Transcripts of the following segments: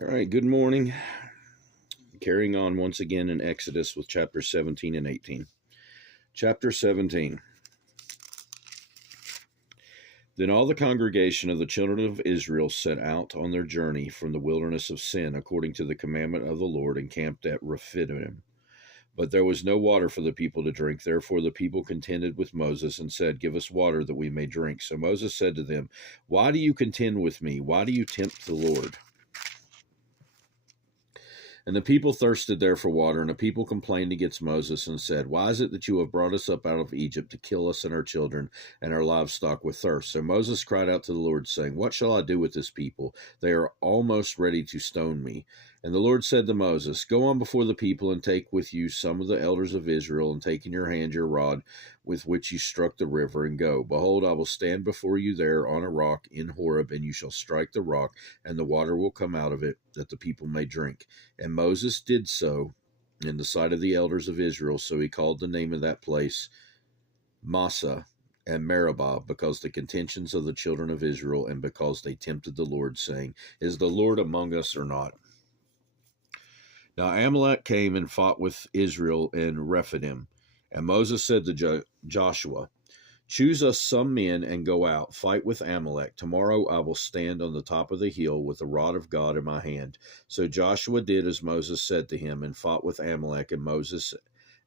All right, good morning. Carrying on once again in Exodus with chapter 17 and 18. Chapter 17. Then all the congregation of the children of Israel set out on their journey from the wilderness of Sin, according to the commandment of the Lord, and camped at Rephidim. But there was no water for the people to drink. Therefore the people contended with Moses and said, "Give us water that we may drink." So Moses said to them, "Why do you contend with me? Why do you tempt the Lord?" And the people thirsted there for water, and the people complained against Moses and said, "Why is it that you have brought us up out of Egypt to kill us and our children and our livestock with thirst?" So Moses cried out to the Lord, saying, "What shall I do with this people? They are almost ready to stone me." And the Lord said to Moses, "Go on before the people and take with you some of the elders of Israel, and take in your hand your rod with which you struck the river, and go. Behold, I will stand before you there on a rock in Horeb, and you shall strike the rock, and the water will come out of it, that the people may drink." And Moses did so in the sight of the elders of Israel. So he called the name of that place Massah and Meribah, because the contentions of the children of Israel, and because they tempted the Lord, saying, "Is the Lord among us or not?" Now Amalek came and fought with Israel in Rephidim. And Moses said to Joshua, "Choose us some men and go out, fight with Amalek. Tomorrow I will stand on the top of the hill with the rod of God in my hand." So Joshua did as Moses said to him, and fought with Amalek, and Moses,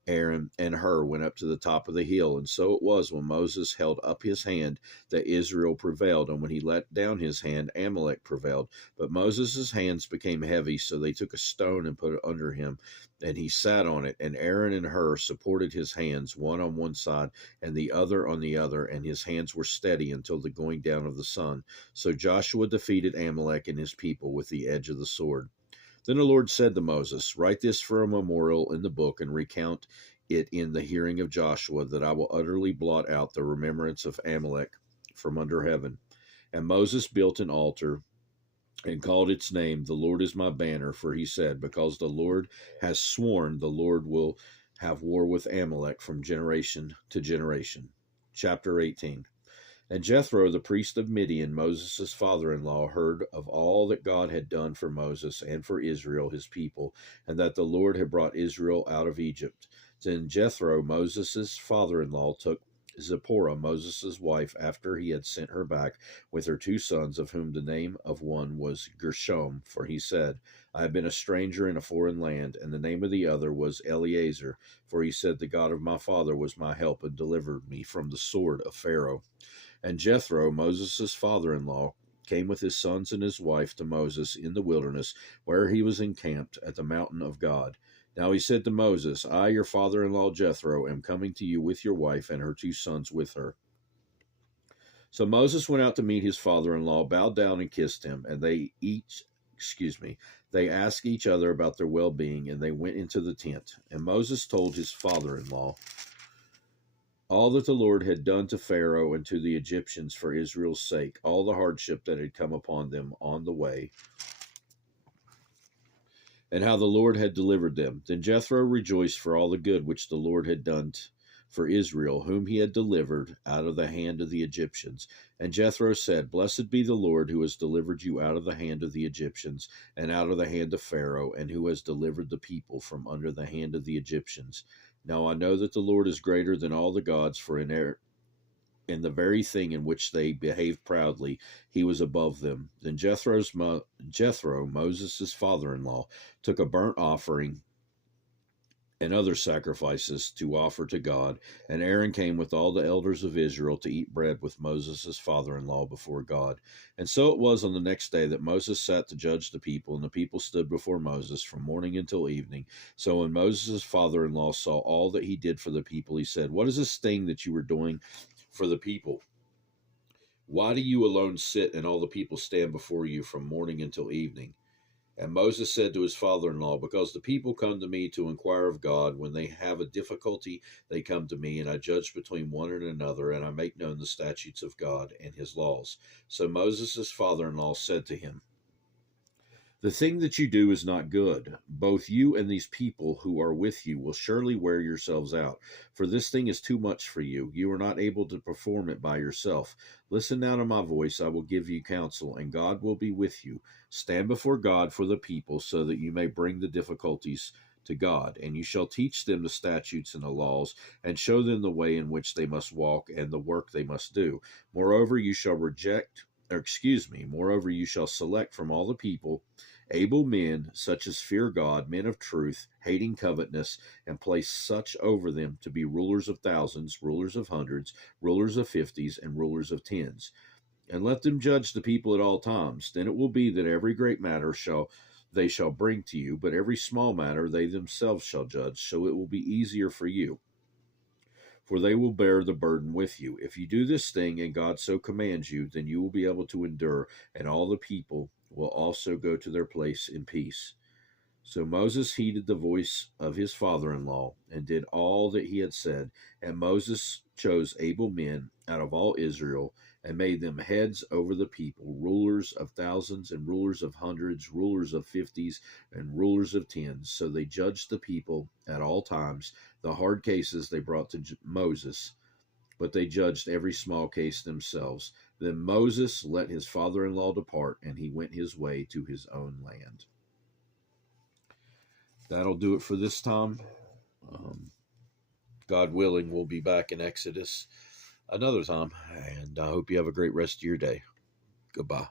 Aaron, and Hur went up to the top of the hill. And so it was, when Moses held up his hand, that Israel prevailed, and when he let down his hand, Amalek prevailed. But Moses' hands became heavy, so they took a stone and put it under him, and he sat on it. And Aaron and Hur supported his hands, one on one side and the other on the other, and his hands were steady until the going down of the sun. So Joshua defeated Amalek and his people with the edge of the sword. Then the Lord said to Moses, "Write this for a memorial in the book, and recount it in the hearing of Joshua, that I will utterly blot out the remembrance of Amalek from under heaven." And Moses built an altar and called its name, "The Lord is my banner," for he said, "Because the Lord has sworn, the Lord will have war with Amalek from generation to generation." Chapter 18. And Jethro, the priest of Midian, Moses' father-in-law, heard of all that God had done for Moses and for Israel, his people, and that the Lord had brought Israel out of Egypt. Then Jethro, Moses' father-in-law, took Zipporah, Moses' wife, after he had sent her back with her two sons, of whom the name of one was Gershom, for he said, "I have been a stranger in a foreign land," and the name of the other was Eleazar, for he said, "The God of my father was my help and delivered me from the sword of Pharaoh." And Jethro, Moses' father-in-law, came with his sons and his wife to Moses in the wilderness, where he was encamped at the mountain of God. Now he said to Moses, "I, your father-in-law Jethro, am coming to you with your wife and her two sons with her." So Moses went out to meet his father-in-law, bowed down and kissed him, and they asked each other about their well-being, and they went into the tent. And Moses told his father-in-law all that the Lord had done to Pharaoh and to the Egyptians for Israel's sake, all the hardship that had come upon them on the way, and how the Lord had delivered them. Then Jethro rejoiced for all the good which the Lord had done for Israel, whom he had delivered out of the hand of the Egyptians. And Jethro said, "Blessed be the Lord, who has delivered you out of the hand of the Egyptians, and out of the hand of Pharaoh, and who has delivered the people from under the hand of the Egyptians. Now I know that the Lord is greater than all the gods, for in the very thing in which they behaved proudly, he was above them." Then Jethro, Moses' father-in-law, took a burnt offering and other sacrifices to offer to God, and Aaron came with all the elders of Israel to eat bread with Moses' father-in-law before God. And so it was on the next day that Moses sat to judge the people, and the people stood before Moses from morning until evening. So when Moses' father-in-law saw all that he did for the people, he said, "What is this thing that you are doing for the people? Why do you alone sit, and all the people stand before you from morning until evening?" And Moses said to his father-in-law, "Because the people come to me to inquire of God. When they have a difficulty, they come to me, and I judge between one and another, and I make known the statutes of God and his laws." So Moses' father-in-law said to him, The thing that you do is not good. Both you and these people who are with you will surely wear yourselves out. For this thing is too much for you. You are not able to perform it by yourself. Listen now to my voice. I will give you counsel, and God will be with you. Stand before God for the people, so that you may bring the difficulties to God. And you shall teach them the statutes and the laws, and show them the way in which they must walk and the work they must do. Moreover, you shall select from all the people able men, such as fear God, men of truth, hating covetousness, and place such over them to be rulers of thousands, rulers of hundreds, rulers of fifties, and rulers of tens. And let them judge the people at all times. Then it will be that every great matter they shall bring to you, but every small matter they themselves shall judge, so it will be easier for you, for they will bear the burden with you. If you do this thing, and God so commands you, then you will be able to endure, and all the people will also go to their place in peace. So Moses heeded the voice of his father-in-law and did all that he had said. And Moses chose able men out of all Israel and made them heads over the people, rulers of thousands and rulers of hundreds, rulers of fifties and rulers of tens. So they judged the people at all times. The hard cases they brought to Moses, but they judged every small case themselves. Then Moses let his father-in-law depart, and he went his way to his own land. That'll do it for this time. God willing, we'll be back in Exodus another time, and I hope you have a great rest of your day. Goodbye.